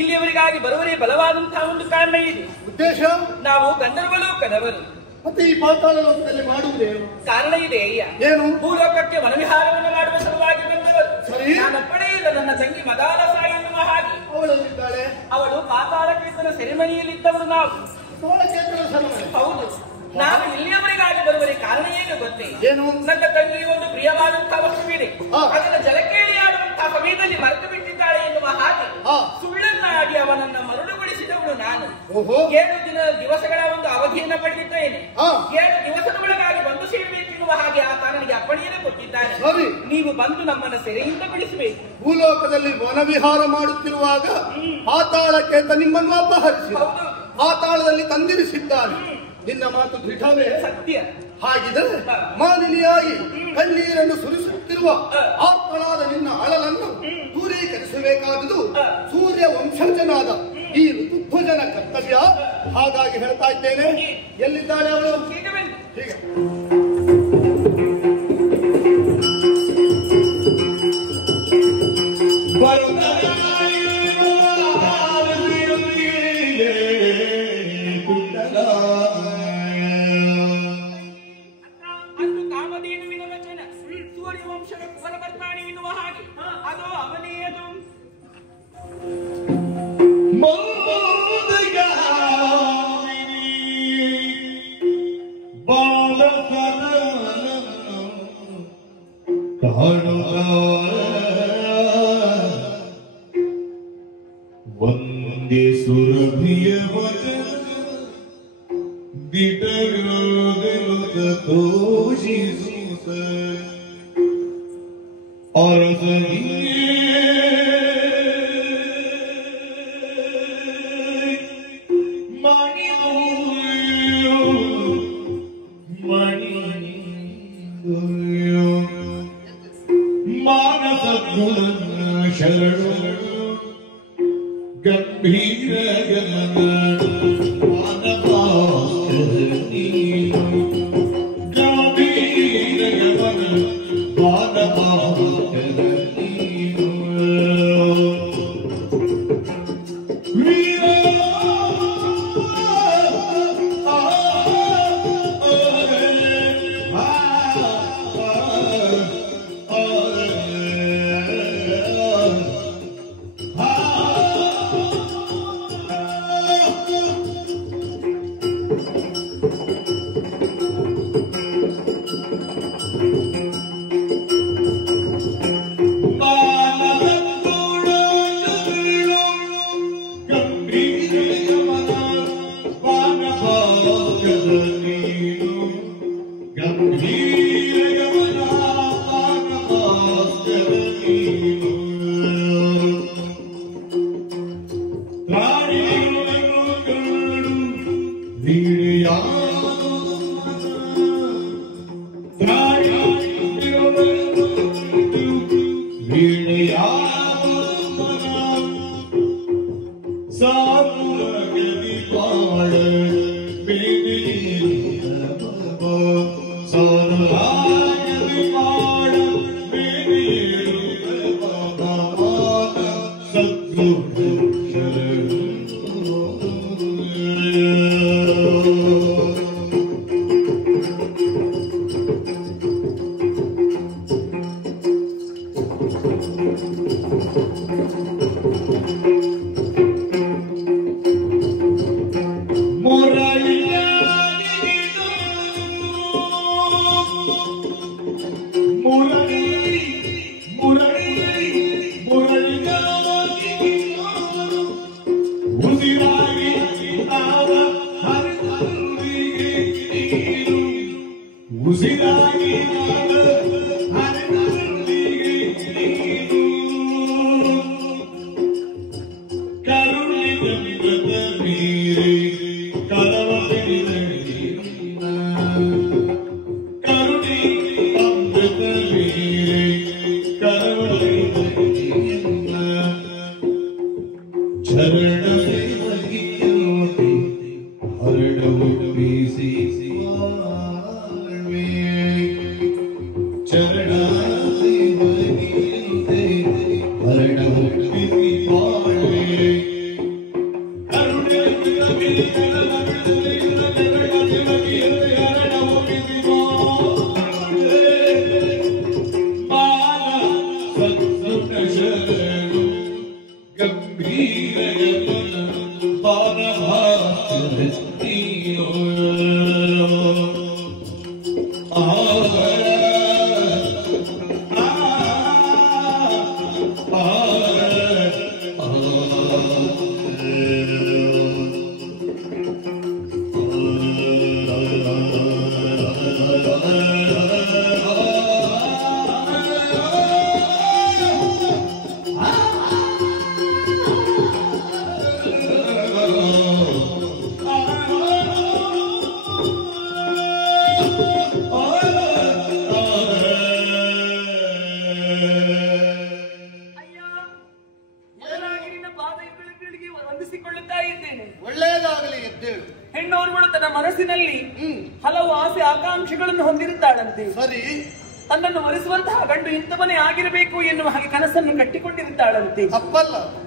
ಇಲ್ಲಿಯವರೆಗಾಗಿ ಬರುವರೇ ಬಲವಾದಂತಹ ಒಂದು ಕಾರಣ ಇದೆ. ಉದ್ದೇಶ ನಾವು ಗಂಧರ್ವರು ಕದವರು ಮತ್ತೆ ಈ ಪಾತಾಳ ಲೋಕದಲ್ಲಿ ಮಾಡುವುದೇನು ಕಾರಣ ಇದೆ ಅಯ್ಯ. ಏನು? ಭೂಲೋಕಕ್ಕೆ ವನವಿಹಾರವನ್ನು ಮಾಡುವ ಸಲುವಾಗಿ ಬಂದವರು. ನಾನೊಬ್ಬಳೇ ಇಲ್ಲ, ನನ್ನ ತಂಗಿ ಮದಾಲಸ ಎನ್ನುವ ಹಾಗೆ ಅವಳಲ್ಲಿದ್ದಾಳೆ. ಅವಳು ಪಾತಾಳಕೇತನ ಸೆರೆಮನಿಯಲ್ಲಿದ್ದವರು. ನಾವು ಹೌದು. ನಾವು ಇಲ್ಲಿಯವರೆಗಾಗಿ ಬರುವರೆ ಕಾರಣ ಏನು ಗೊತ್ತೇ? ಏನು? ನನ್ನ ತಂಗಿ ಒಂದು ಪ್ರಿಯವಾದಂತಹ ವಸ್ತುವಿದೆ, ಅದನ್ನು ಜಲಕೇಳಿ ಆಡುವಂತಹ ಸಮಯದಲ್ಲಿ ಮರೆತು ಬಿಟ್ಟಿದ್ದಾಳೆ ಎನ್ನುವ ಹಾಗೆ ಸುಳ್ಳನ್ನಾಡಿ ಅವನನ್ನ ಮರುಳುಗೊಳಿಸಿದವಳು ನಾನು. 7 ದಿವಸಗಳ ಒಂದು ಅವಧಿಯನ್ನು ಪಡೆದಿದ್ದೇನೆ. 7 ದಿವಸದ ಒಳಗಾಗಿ ಬಂದು ಸೇರಬೇಕೆನ್ನುವ ಹಾಗೆ ಆತ ನನಗೆ ಅಪ್ಪಣೆಯನ್ನು ಕೊಟ್ಟಿದ್ದಾನೆ. ನೀವು ಬಂದು ನಮ್ಮನ್ನು ಸೆರೆಯಿಂದ ಬಿಡಿಸಬೇಕು. ಭೂಲೋಕದಲ್ಲಿ ವನವಿಹಾರ ಮಾಡುತ್ತಿರುವಾಗ ಪಾತಾಳಕೇತ ನಿಮ್ಮನ್ನು ಅಪಹರಿಸಿ ಪಾತಾಳದಲ್ಲಿ ತಂದಿರಿಸಿದ್ದಾನೆ. ನಿನ್ನ ಮಾತು ದೃಢವೇ? ಸತ್ಯ. ಹಾಗಿದ್ದರೆ ಮಾಲಿನಿಯಾಗಿ ಕಣ್ಣೀರನ್ನು ಸುರಿಸುತ್ತಿರುವ ಆತ್ಮಳಾದ ನಿನ್ನ ಅಳಲನ್ನು ದೂರೀಕರಿಸಬೇಕಾದುದು ಸೂರ್ಯ ವಂಶಜನಾದ ಈ ಋತುಧ್ವಜನ ಕರ್ತವ್ಯ. ಹಾಗಾಗಿ ಹೇಳ್ತಾ ಇದ್ದೇನೆ, ಎಲ್ಲಿದ್ದಾಳೆ ಅವಳು? ಹೀಗೆ ವಂದೇ ಸುರಭಿಯ ವಚನ ದಿಟಗೋದಲುತ ತೋಷಿಸುತ್ತ ಅರಸನಿಗೆ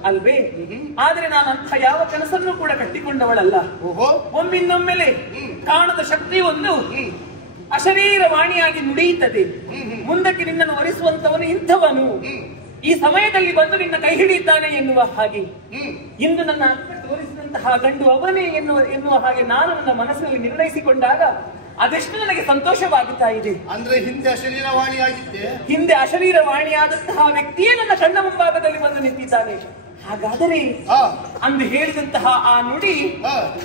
ಅಲ್ವೇ? ಆದ್ರೆ ನಾನು ಅಂಥ ಯಾವ ಕನಸನ್ನು ಕೂಡ ಕಟ್ಟಿಕೊಂಡವಳಲ್ಲ. ಒಮ್ಮಿನ್ನೊಮ್ಮೆಲೆ ಕಾಣದ ಶಕ್ತಿ ಒಂದು ಅಶರೀರ ವಾಣಿಯಾಗಿ ನುಡಿಯುತ್ತದೆ. ಮುಂದಕ್ಕೆ ನಿನ್ನನ್ನು ವರಿಸುವಂತವನು ಇಂಥವನು, ಈ ಸಮಯದಲ್ಲಿ ಬಂದು ನಿನ್ನ ಕೈ ಹಿಡಿಯುತ್ತಾನೆ ಎನ್ನುವ ಹಾಗೆ. ಇಂದು ನನ್ನ ಅಕ್ಕ ತೋರಿಸಿದಂತಹ ಗಂಡು ಅವನೇ ಎನ್ನುವ ಹಾಗೆ ನಾನು ನನ್ನ ಮನಸ್ಸಿನಲ್ಲಿ ನಿರ್ಣಯಿಸಿಕೊಂಡಾಗ ಅದೆಷ್ಟು ನನಗೆ ಸಂತೋಷವಾಗುತ್ತಾ ಇದೆ. ಅಂದ್ರೆ ಹಿಂದೆ ಅಶರೀರವಾಣಿಯಾಗಿದ್ದೆ, ಹಿಂದೆ ಅಶರೀರವಾಣಿಯಾದಂತಹ ವ್ಯಕ್ತಿಯೇ ನನ್ನ ಕಣ್ಣ ಮುಂಭಾಗದಲ್ಲಿ ಬಂದು ನಿಂತಿದ್ದಾನೆ. ಹಾಗಾದರೆ ಅಂದು ಹೇಳಿದಂತಹ ಆ ನುಡಿ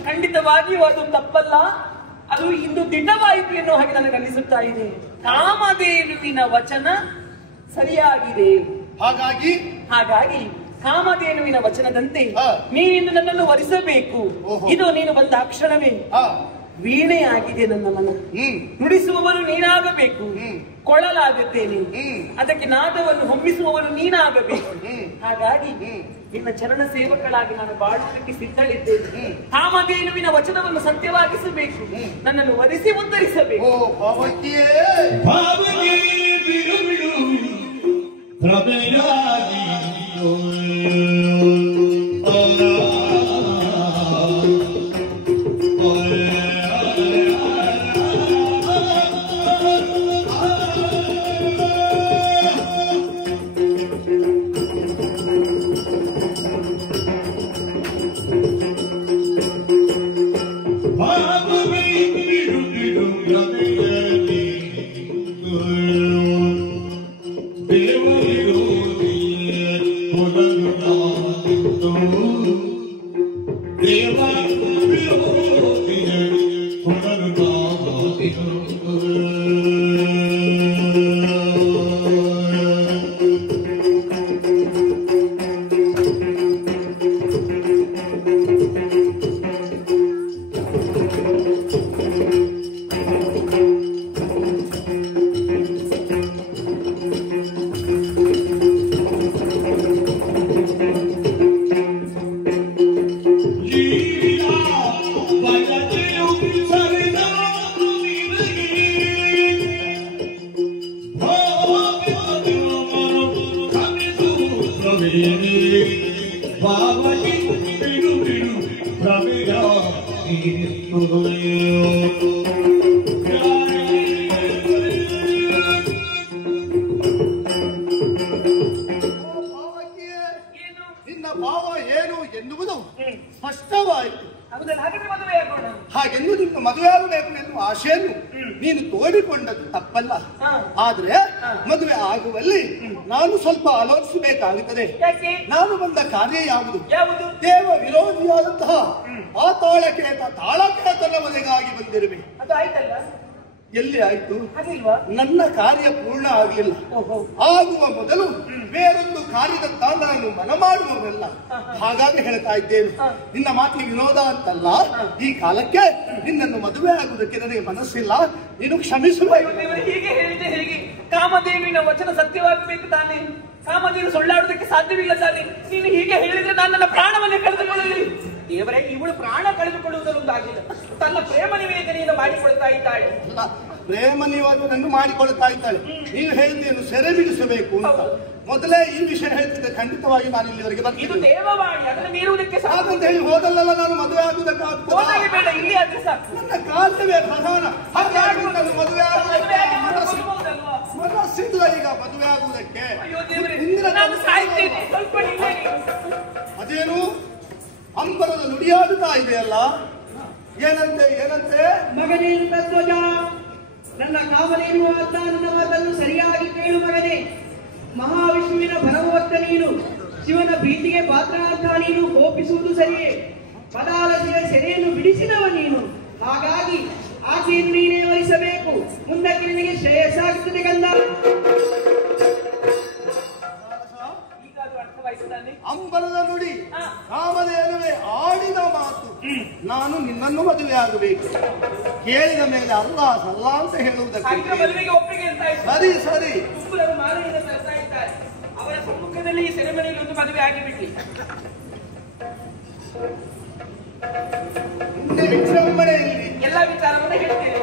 ಖಂಡಿತವಾಗಿಯೂ ಅದು ತಪ್ಪಲ್ಲ, ಅದು ಇಂದು ದಿಟ್ಟವಾಯಿತು ಎನ್ನುವ ಹಾಗೆ ನನಗೆ ಅನಿಸುತ್ತಾ ಇದೆ. ಕಾಮಧೇನುವಿನ ವಚನ ಸರಿಯಾಗಿದೆ. ಹಾಗಾಗಿ ಕಾಮಧೇನುವಿನ ವಚನದಂತೆ ನೀನಿಂದು ನನ್ನನ್ನು ವರಿಸಬೇಕು. ಇದು ನೀನು ಬಂದ ಕ್ಷಣವೇ ವೀಣೆ ಆಗಿದೆ ನನ್ನ ಮನ. ನುಡಿಸುವವನು ನೀನಾಗಬೇಕು, ಕೊಳಲಾಗುತ್ತೇನೆ, ಅದಕ್ಕೆ ನಾದವನ್ನು ಹೊಮ್ಮಿಸುವವನು ನೀನಾಗಬೇಕು. ಹಾಗಾಗಿ ನಿನ್ನ ಚರಣ ಸೇವಕಳಾಗಿ ನಾನು ಬಾಳುವುದಕ್ಕೆ ಸಿದ್ಧಳಿದ್ದೇನೆ. ಕಾಮಧೇನುವಿನ ವಚನವನ್ನು ಸತ್ಯವಾಗಿಸಬೇಕು, ನನ್ನನ್ನು ವರಿಸಿ ಉತ್ತರಿಸಬೇಕು. ಎನ್ನುವ ಆಶೆಯನ್ನು ನೀನು ತೋಡಿಕೊಂಡದ್ದು ತಪ್ಪಲ್ಲ. ಆದ್ರೆ ಮದುವೆ ಆಗುವಲ್ಲಿ ನಾನು ಸ್ವಲ್ಪ ಆಲೋಚಿಸಬೇಕಾಗುತ್ತದೆ. ನಾನು ಬಂದ ಕಾರ್ಯ ಯಾವುದು? ದೇವ ವಿರೋಧಿಯಾದಂತಹ ಪಾತಾಳಕೇತ ತಾಳಕೇತನ ಮನೆಗಾಗಿ ಬಂದಿರುವೆ. ಎಲ್ಲಿ ಆಯ್ತು? ನನ್ನ ಕಾರ್ಯ ಪೂರ್ಣ ಆಗಲಿಲ್ಲ. ಆಗುವ ಮೊದಲು ಬೇರೊಂದು ಕಾರ್ಯದತ್ತ ನಾನು ಮನ ಮಾಡುವವಲ್ಲ. ಹಾಗಾಗಿ ಹೇಳ್ತಾ ಇದ್ದೇನೆ, ನಿನ್ನ ಮಾತಿಗೆ ವಿನೋದ ಅಂತಲ್ಲ. ಈ ಕಾಲಕ್ಕೆ ನಿನ್ನನ್ನು ಮದುವೆ ಆಗುವುದಕ್ಕೆ ನನಗೆ ಮನಸ್ಸಿಲ್ಲ. ನೀನು ಕ್ಷಮಿಸಬೇಕು. ಹೀಗೆ ಹೇಳಿದೆ ಹೇಗೆ? ಕಾಮದೇವಿನ ವಚನ ಸತ್ಯವಾಗಬೇಕು ತಾನೆ. ಕಾಮದೇವಿ ಸುಳ್ಳಾಡುವುದಕ್ಕೆ ಸಾಧ್ಯವಿಲ್ಲ ತಾನೆ. ನೀನು ಹೀಗೆ ಹೇಳಿದ್ರೆ ನಾನು ನನ್ನ ಪ್ರಾಣವನ್ನೇ ಕಳೆದುಕೊಳ್ಳಲಿ. ದೇವರೇ, ಇವಳು ಪ್ರಾಣ ಕಳೆದುಕೊಳ್ಳುವುದರೊಂದಾಗಿಲ್ಲ, ತನ್ನ ಪ್ರೇಮ ನಿವೇದನೆಯನ್ನು ಮಾಡಿಕೊಳ್ತಾ ಇದ್ದಾಳೆ. ಪ್ರೇಮ ನಿವೇದನೆಯನ್ನು ಮಾಡಿಕೊಳ್ತಾ ಇದ್ದಾಳೆ. ನೀನು ಹೇಳಿದ್ದೇನು ಸೆರೆ ಬಿಡಿಸಬೇಕು ಅಂತ. ಮೊದಲೇ ಈ ವಿಷಯ ಹೇಳ್ತಿದ್ದೆ, ಖಂಡಿತವಾಗಿ ನಾನು ಇಲ್ಲಿವರೆಗೆ ಇದು ದೇವವಾಣಿ, ಅದನ್ನು ಮೀರುವುದಕ್ಕೆ ಸಾಕಂತ ಹೇಳಿ ಹೋದಲ್ಲ ನಾನು ಮದುವೆ ಆಗುವುದಕ್ಕಾಗ್ತದೆ. ಬೇಡ, ಇಲ್ಲಿ ಆದ್ರೆ ಸಾಕು. ನನ್ನ ಕಾರ್ಯವೇ ಪ್ರಧಾನ. ಹಾಗಾಗಿ ನಾನು ಮದುವೆ ಮನಸ್ಸಿಲ್ಲ ಈಗ ಮದುವೆ ಆಗುವುದಕ್ಕೆ. ಅದೇನು ಅಂಬರದ ನುಡಿಯಾಡುತ್ತಾ ಇದೆಯಲ್ಲ, ಏನಂತೆ ಏನಂತೆ? ಮಗನೇ ಧ್ವಜ, ನನ್ನ ಕಾವಲೇನು ಅಂತ ನನ್ನ ಮಾತನ್ನು ಸರಿಯಾಗಿ ಕೇಳು ಮಗನೇ. ಮಹಾವಿಷ್ಣುವಿನ ಭರವತ್ತ ನೀನು, ಶಿವನ ಪ್ರೀತಿಗೆ ಪಾತ್ರ ಅಂತ ನೀನು ಕೋಪಿಸುವುದು ಸರಿಯೇ. ಪದಾಲಸಿಯ ಸೆರೆಯನ್ನು ಬಿಡಿಸಿದವ ನೀನು. ಹಾಗಾಗಿ ಆಕೆಯನ್ನು ನೀನೇ ವಹಿಸಬೇಕು. ಮುಂದಕ್ಕೆ ನಿನಗೆ ಶ್ರೇಯಸ್ಸಾಗುತ್ತದೆ ಗಂಧ. ಅಂಬರದ ನುಡಿ ಕಾಮಧೇನುವೆ ಆಡಿದ ಮಾತು. ನಾನು ನಿನ್ನನ್ನು ಮದುವೆ ಆಗಬೇಕು. ಕೇಳಿದ ಮೇಲೆ ಅಲ್ಲ ಸಲ್ಲ ಅಂತ ಹೇಳುವುದಕ್ಕೆ ಸರಿ ಸರಿ. ಅವರ ಸಮ್ಮುಖದಲ್ಲಿ ಈ ಸೆರೆಮನೆಯಲ್ಲಿ ಒಂದು ಮದುವೆ ಆಗಿಬಿಟ್ಟಿ. ವಿಜೃಂಭಣೆಯಲ್ಲಿ ಎಲ್ಲ ವಿಚಾರವನ್ನು ಹೇಳ್ತೇನೆ.